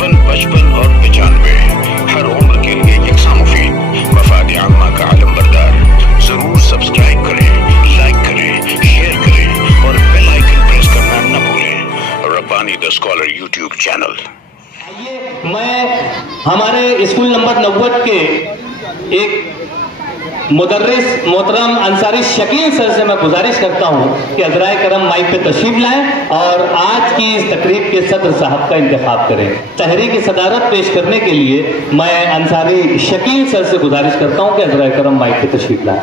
55, 55 और 95 हर उम्र के लिए यकसा मुफीद। मफाद आम्मा का आलम बरदार। जरूर सब्सक्राइब करें, लाइक करें, शेयर करें और बेल आइकन प्रेस करना न भूलें। Rabbani the scholar YouTube channel. मैं हमारे स्कूल नंबर 90 के एक मुदर्रिस मोहतरम अंसारी शकील सर से मैं गुजारिश करता हूं कि हज़राए करम माइक पे तशरीफ लाएं और आज की इस तकरीब के सदर साहब का इंतखाब करें। तहरीक की सदारत पेश करने के लिए मैं अंसारी शकील सर से गुजारिश करता हूं कि हज़राए करम माइक पे तशरीफ लाएं।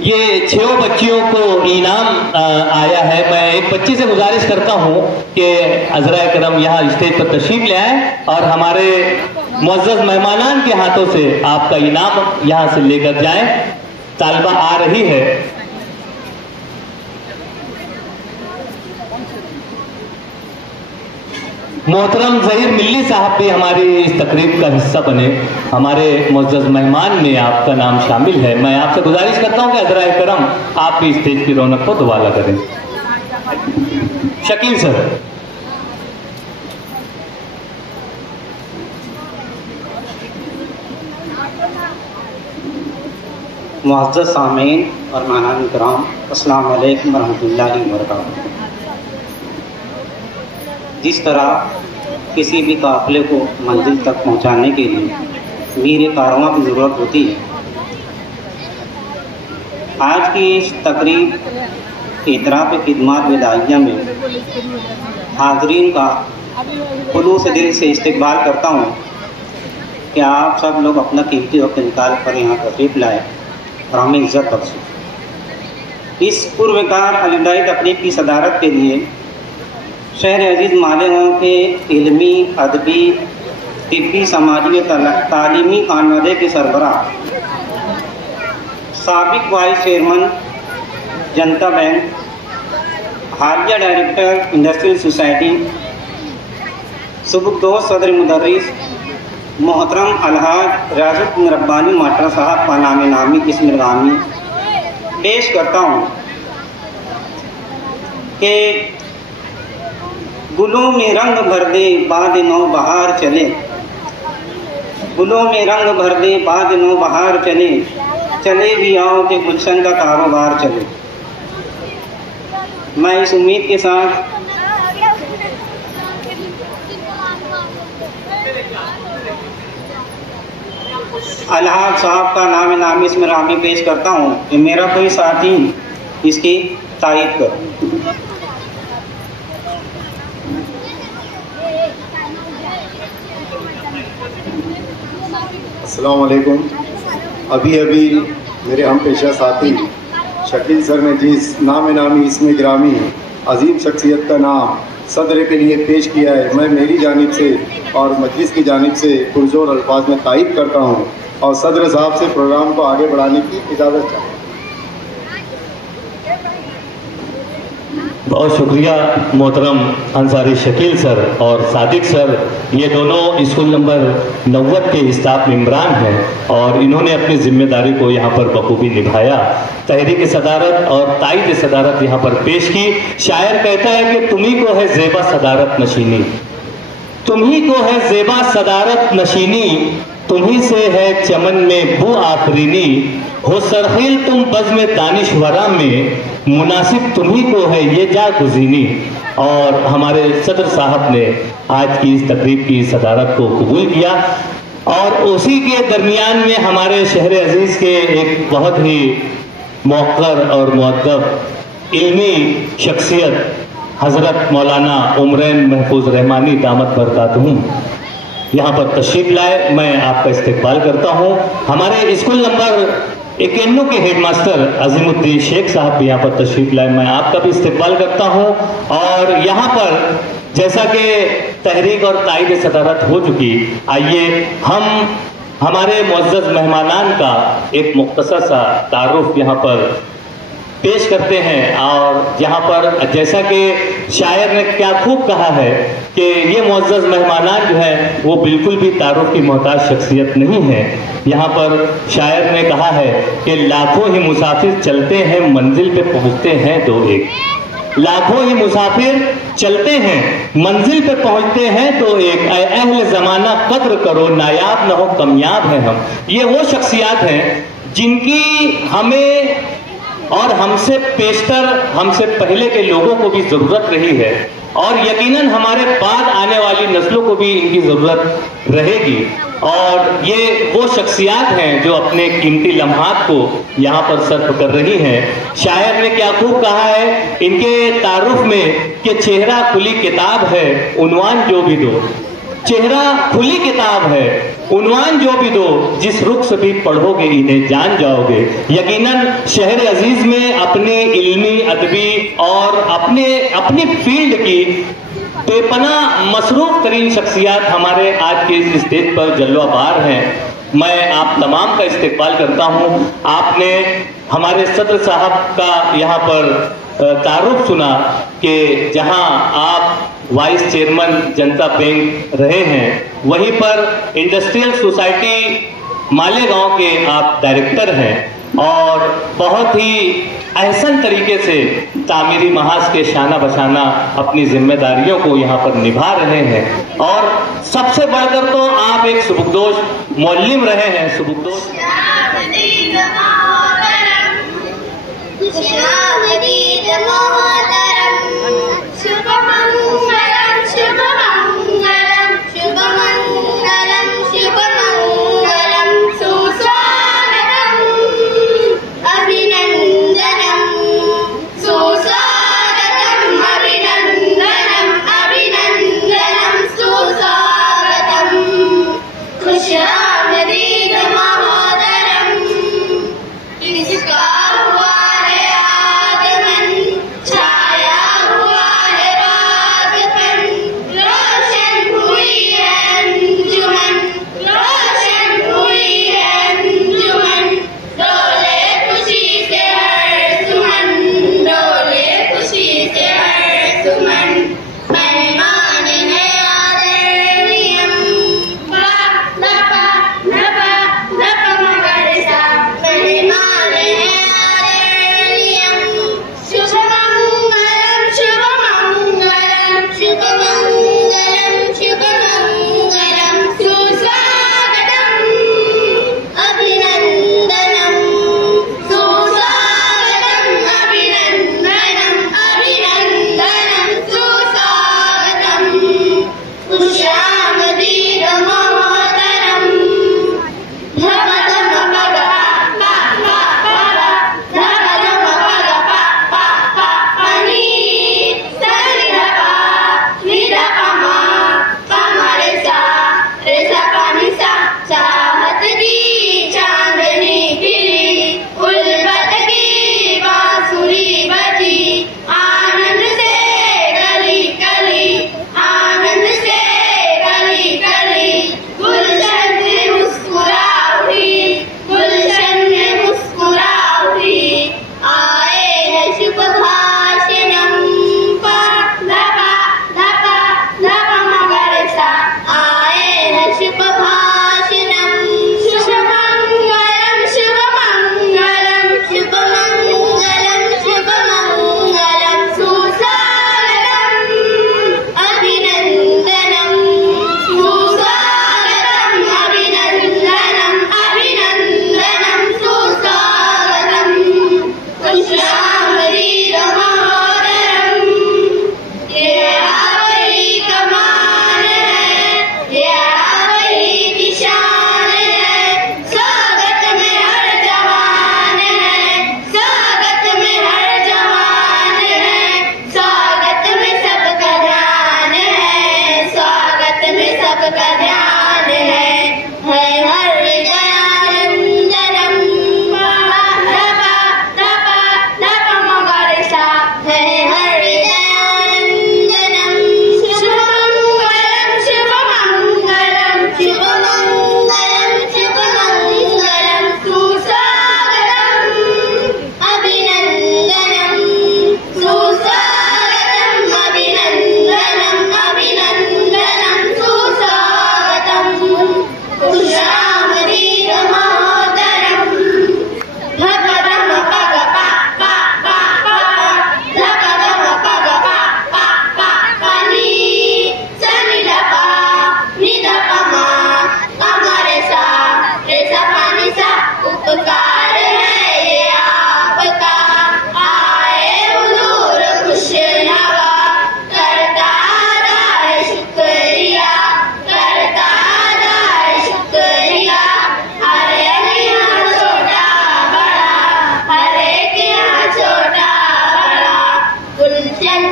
ये 6 बच्चियों को इनाम आया है। मैं एक बच्ची से गुजारिश करता हूं कि हज़राए करम यहाँ स्टेज पर तशरीफ ले आए और हमारे मुअज़्ज़ज़ मेहमानान के हाथों से आपका इनाम यहाँ से लेकर जाएं। तालिबा आ रही है। मोहतरम ज़हीर मिल्ली साहब भी हमारी इस तकरीब का हिस्सा बने। हमारे मुअज़्ज़ज़ मेहमान में आपका नाम शामिल है। मैं आपसे गुजारिश करता हूं कि हज़राए करम आप भी स्टेज की रौनक को दुबाला करें। शकील सर। मुअज़्ज़ज़ सामीन और मेहमान किराम, अस्सलाम वालेकुम रहमतुल्लाहि व बरकातहू। जिस तरह किसी भी काफ़िले को मंजिल तक पहुंचाने के लिए मीर कारवां की ज़रूरत होती है, आज की इस तकरीब इतराफ़ खिदमत विदाइया में हाज़रीन का खुलूस दिल से इस्तकबाल करता हूँ कि आप सब लोग अपना कीमती वक्त निकाल कर यहाँ तशरीफ़ लाए और हमें इज़्ज़त बख्शे। इस पुरवकार अलविदाई तकरीब की सदारत के लिए शहर अजीज़ मालेगांव के इल्मी, अदबी, तिब्बी, समाजी तालीमी खानवादे के सरबराह साबिक वाइस चेयरमैन जनता बैंक, हालिया डायरेक्टर इंडस्ट्रियल सोसाइटी, सुबुकदोश सदर मुदर्रिस मोहतरम अलहाज राशिद बिन रब्बानी मास्टर साहब का नाम नामी इस्मिरगामी पेश करता हूँ कि गुलों में रंग भर दे बाद नौ बहार चले, गुलों में रंग भर दे बाद नौ बहार चले, चले भी आओ कि गुलशन का कारोबार चले। मैं इस उम्मीद के साथ अलहाज साहब का नाम नामी इसमें रामी पेश करता हूँ कि मेरा कोई साथी इसकी तारीफ कर। अस्सलाम वालेकुम। अभी मेरे हम पेशा साथी शकील सर ने जिस नाम नामी इसमें ग्रामी अजीम शख्सियत का नाम सदर के लिए पेश किया है, मैं मेरी जानिब से और मजलिस की जानिब से पुरजोर अल्फाज में तारीफ करता हूँ और सदर साहब से प्रोग्राम को आगे बढ़ाने की इजाज़त चाहता हूँ। बहुत शुक्रिया मोहतरम अंसारी शकील सर और सादिक सर। ये दोनों स्कूल नंबर 90 के स्टाफ मेंबरान हैं और इन्होंने अपनी जिम्मेदारी को यहाँ पर बखूबी निभाया। तहरीक सदारत और ताईद सदारत यहाँ पर पेश की। शायर कहता है कि तुम्ही को है ज़ेबा सदारत नशीनी, तुम्ही को है ज़ेबा सदारत नशीनी, तुम्ही से है चमन में बू आफरीनी, हो सरखील तुम बज़्म दानिशवरा में, मुनासिब तुम्ही को है ये जा गुज़ीनी। और हमारे सदर साहब ने आज की इस तकरीब की सदारत को कबूल किया और उसी के दरमियान में हमारे शहर अजीज़ के एक बहुत ही मौक़र और मुअद्दब इल्मी शख्सियत हज़रत मौलाना उमरैन महफूज रहमानी दामत बरकातहू यहाँ पर तशरीफ लाए। मैं आपका इस्तकबाल करता हूँ। हमारे स्कूल नंबर 91 के हेडमास्टर अजीमुद्दीन शेख साहब भी यहाँ पर तशरीफ लाए। मैं आपका भी इस्तकबाल करता हूँ। और यहाँ पर जैसा कि तहरीक और ताईद सदारत हो चुकी, आइए हम हमारे मुअज़्ज़ज़ मेहमानान का एक मुख्तसर सा तारुफ यहाँ पर पेश करते हैं। और यहाँ पर जैसा कि शायर ने क्या खूब कहा है कि ये मुअज़्ज़ज़ मेहमानान जो है वो बिल्कुल भी तारुफ की मोहताज शख्सियत नहीं है। यहाँ पर शायर ने कहा है कि लाखों ही मुसाफिर चलते हैं, मंजिल पे पहुँचते हैं दो एक। लाखों ही मुसाफिर चलते हैं, मंजिल पे पहुंचते हैं तो एक अहले जमाना कद्र करो, नायाब न हो कामयाब है हम। ये वो शख्सियात हैं जिनकी हमें और हमसे पेशतर, हमसे पहले के लोगों को भी जरूरत रही है, और यकीनन हमारे बाद आने वाली नस्लों को भी इनकी जरूरत रहेगी। और ये वो शख्सियात हैं जो अपने कीमती लम्हात को यहाँ पर सर्व कर रही हैं। शायर ने क्या खूब कहा है इनके तारुफ में कि चेहरा खुली किताब है, उन्वान जो भी दो। चेहरा खुली किताब है, उन्वान जो भी दो, जिस रुख से भी पढ़ोगे इन्हें जान जाओगे। यकीनन शहर अजीज में अपनी इल्मी, अदबी और अपनी फील्ड की बेपना मसरूफ तरीन शख्सियात हमारे आज के इस स्टेज पर जलवाबार हैं। मैं आप तमाम का इस्तेकबाल करता हूं। आपने हमारे सदर साहब का यहाँ पर तारुफ सुना कि जहां आप वाइस चेयरमैन जनता बैंक रहे हैं, वहीं पर इंडस्ट्रियल सोसाइटी मालेगांव के आप डायरेक्टर हैं और बहुत ही अहसन तरीके से तामीरी महाज के शाना बशाना अपनी जिम्मेदारियों को यहाँ पर निभा रहे हैं। और सबसे बढ़कर तो आप एक सुबुकदोश मौल्लिम रहे हैं। सुबुकदोश इसका हुआ है आगमन, छाया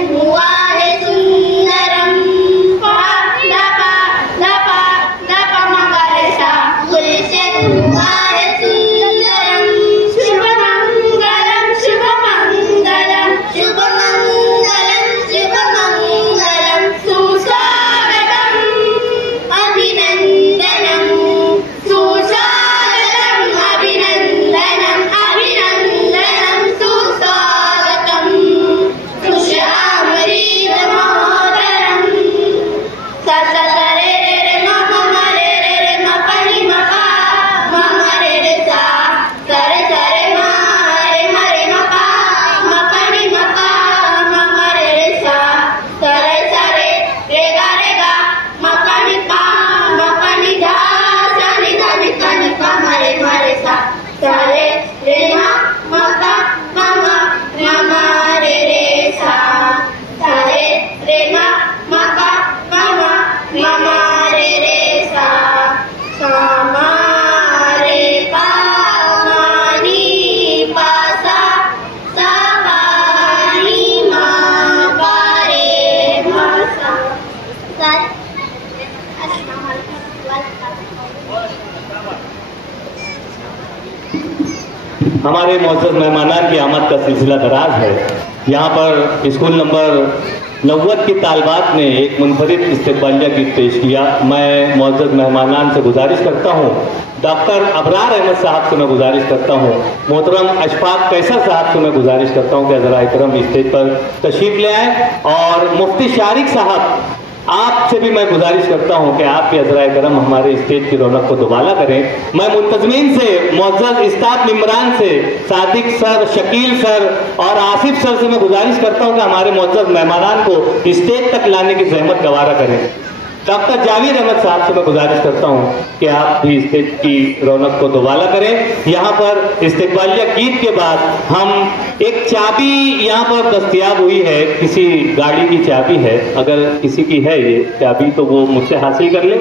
हुआ है सुंदरम लपा लपा लपा मगरसा गुलशन हुआ है सुंदरम शुभमंगलम शुभमंगलम शुभमंगलम शुभमंगलम सुस्वागतम अभिनंदनम सुस्वागतम अभिनंदनम अभिनंदनम सुस्वागतम सुश्यामरीद महोदरम ससरे रे ममरे रे मपनि मपा ममरे रे सा सरे सरे मारे मरे मपा मपनि मपा ममरे रे सा सरे सरे रे गा मपनि पा मपनि धा सनि धनि कनि पा मरे मरे सा सरे रे मा मपा ममा ममरे रे सा सरे रे मा मपा ममा ममरे रे सा समारे पामानी पासा सपानी मा पारे भाषा सर हमारे मौजूद मेहमानान की आमद का सिलसिला दराज है। यहाँ पर स्कूल नंबर 90 की तालबात ने एक मुनफरिद इस्तकबालिया गीत पेश किया। मैं मौजूद मेहमानान से गुजारिश करता हूँ, डॉक्टर अबरार अहमद साहब से मैं गुजारिश करता हूँ, मोहतरम अशफाक कैसर साहब से मैं गुजारिश करता हूँ कि हज़रा इकरम स्टेज पर तशरीफ ले आए, और मुफ्ती शारिक साहब आपसे भी मैं गुजारिश करता हूं कि आप भी हज़रा करम हमारे स्टेज की रौनक को दुबाला करें। मैं मुंतजमीन से, मुअज़्ज़ज़ इस्ताद मेंबरान से, सादिक सर, शकील सर और आसिफ सर से मैं गुजारिश करता हूं कि हमारे मुअज़्ज़ज़ मेहमानान को स्टेज तक लाने की जहमत गवारा करें। डॉक्टर जावेद अहमद साहब से मैं गुजारिश करता हूं कि आप भी स्टेज की रौनक को दुबाला करें। यहाँ पर इस्तकबालिया गीत के बाद हम एक चाबी यहाँ पर दस्तयाब हुई है, किसी गाड़ी की चाबी है, अगर किसी की है ये चाबी तो वो मुझसे हासिल कर ले,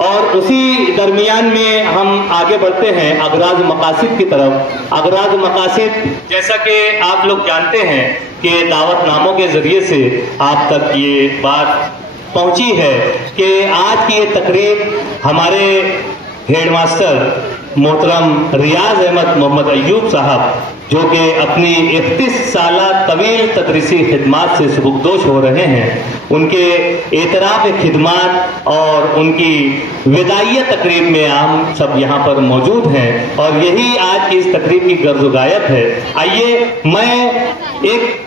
और उसी दरमियान में हम आगे बढ़ते हैं अगराज मकासिद की तरफ। अगराज मकासिद, जैसा कि आप लोग जानते हैं कि दावतनामों के जरिए से आप तक ये बात पहुंची है कि आज की ये तकरीब हमारे हेडमास्टर मोहतरम रियाज अहमद मोहम्मद अय्यूब साहब, जो कि अपनी 31 साला तवील तदरीसी खिदमात से सुबुकदोश हो रहे हैं, उनके एतराफ़ खिदमात और उनकी विदाइया तकरीब में हम सब यहाँ पर मौजूद हैं, और यही आज की इस तकरीब की गर्ज़ गायत है। आइए मैं एक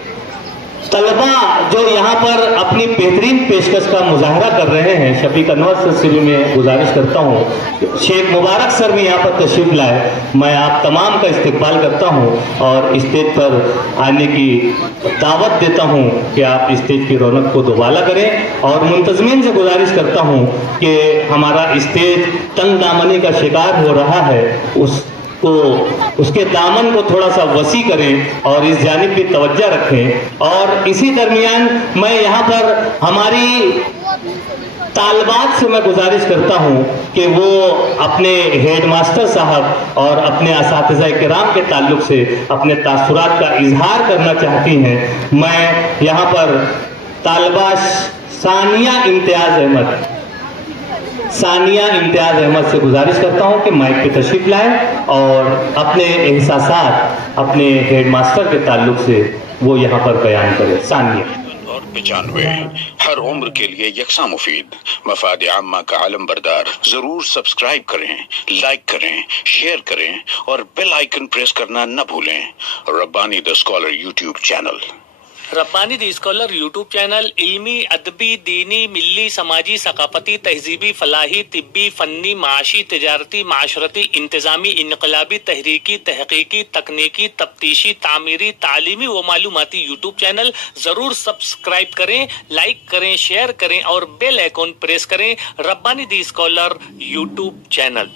तलबा जो यहाँ पर अपनी बेहतरीन पेशकश का मुजाहरा कर रहे हैं, शफीक अनवर सर से भी मैं गुजारिश करता हूँ, शेख मुबारक सर भी यहाँ पर तशरीफ लाए। मैं आप तमाम का इस्तकबाल करता हूँ और स्टेज पर आने की दावत देता हूँ कि आप स्टेज की रौनक को दुबाला करें, और मुंतजमीन से गुजारिश करता हूँ कि हमारा स्टेज तंग दामनी का शिकार हो रहा है, उसके दामन को थोड़ा सा वसी करें और इस जानिब भी तवज्जो रखें। और इसी दरमियान मैं यहाँ पर हमारी तालबात से मैं गुजारिश करता हूँ कि वो अपने हेडमास्टर साहब और अपने असातिज़ा किराम के ताल्लुक से अपने तासुरात का इजहार करना चाहती हैं। मैं यहाँ पर तालबा सानिया इम्तियाज अहमद से गुजारिश करता हूं कि माइक पे तशरीफ लाएं और अपने एहसासात अपने हेडमास्टर के ताल्लुक से वो यहाँ पर बयान करें। सानिया और 95 हर उम्र के लिए यकसा मुफीद मफाद आम्मा का आलम बरदार। जरूर सब्सक्राइब करें, लाइक करें, शेयर करें और बेल आइकन प्रेस करना न भूलें। Rabbani the scholar YouTube channel. Rabbani the scholar YouTube channel इल्मी, अदबी, दीनी, मिल्ली, समाजी, सकाफती, तहजीबी, फलाही, तिब्बी, फन्नी, माशी, तिजारती, माशरती, इंतजामी, इनकलाबी, तहरीकी, तहकीकी, तकनीकी, तफ्तीशी, तामीरी, तालीमी व मालूमाती यूट्यूब चैनल। जरूर सब्सक्राइब करें, लाइक करें, शेयर करें और बेल आइकन प्रेस करें। Rabbani the scholar YouTube channel.